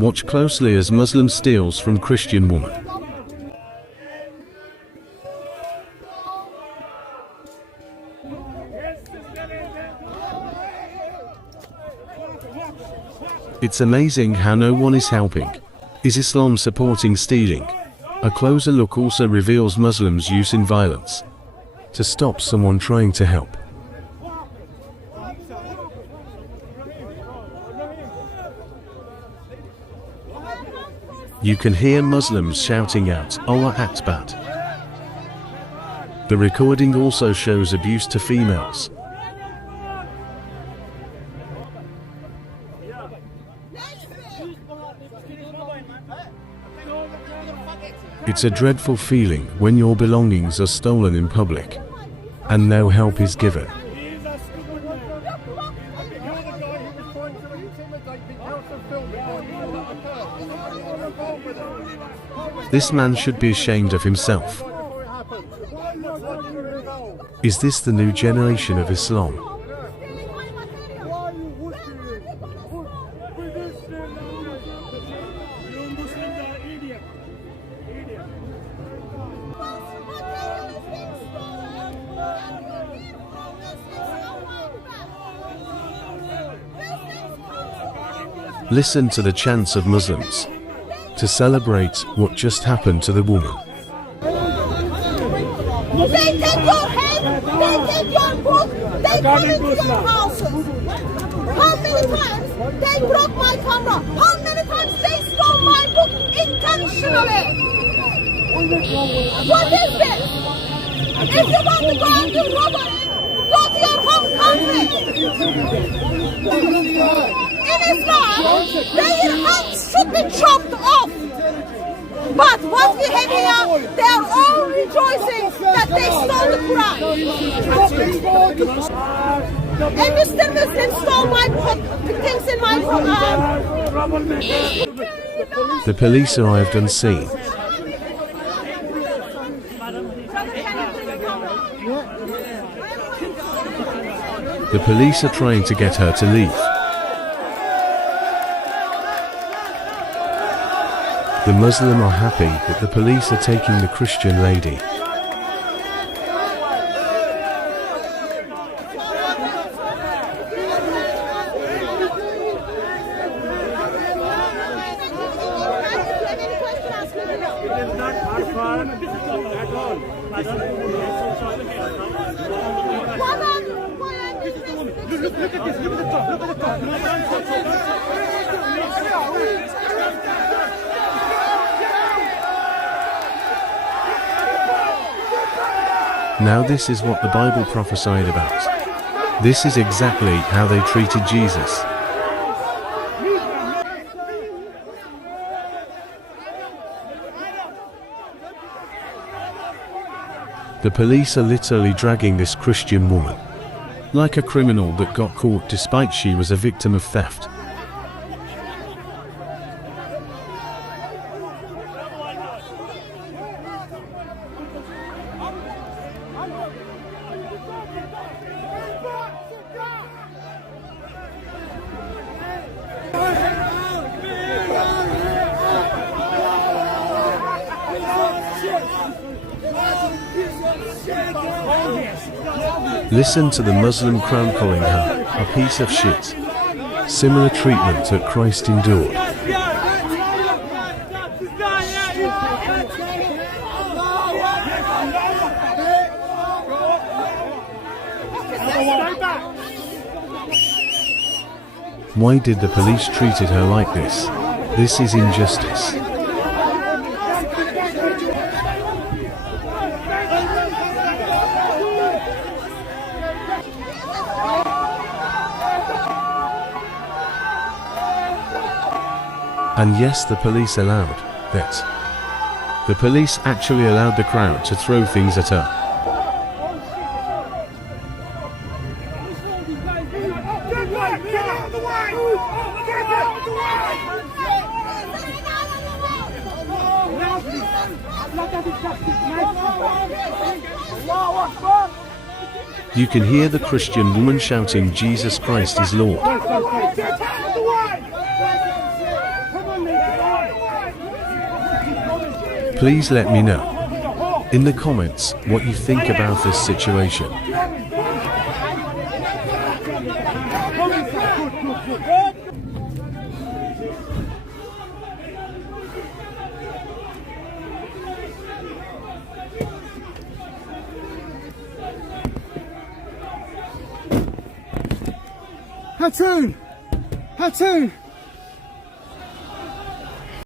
Watch closely as Muslim steals from Christian woman. It's amazing how no one is helping. Is Islam supporting stealing? A closer look also reveals Muslims using violence to stop someone trying to help. You can hear Muslims shouting out, Allah Akbar. The recording also shows abuse to females. It's a dreadful feeling when your belongings are stolen in public and no help is given. This man should be ashamed of himself. Is this the new generation of Islam? Listen to the chants of Muslims to celebrate what just happened to the woman. They take your head, they take your book, they come into your houses. How many times they broke my camera? How many times they stole my book intentionally? What is this? If you want to go and do robbery, go to your home country. In Islam, their hands should be chopped off. But what we have here, they are all rejoicing that they stole the Quran. A Mr. Muslim stole my things in my Quran. The police arrived on scene. The police are trying to get her to leave. The Muslim are happy that the police are taking the Christian lady. Now this is what the Bible prophesied about. This is exactly how they treated Jesus. The police are literally dragging this Christian woman like a criminal that got caught despite she was a victim of theft. Listen to the Muslim crowd calling her a piece of shit. Similar treatment that Christ endured. Why did the police treated her like this? This is injustice. And yes, the police allowed that. The police actually allowed the crowd to throw things at her. You can hear the Christian woman shouting, Jesus Christ is Lord. Please let me know in the comments what you think about this situation. Hatun! Hatun!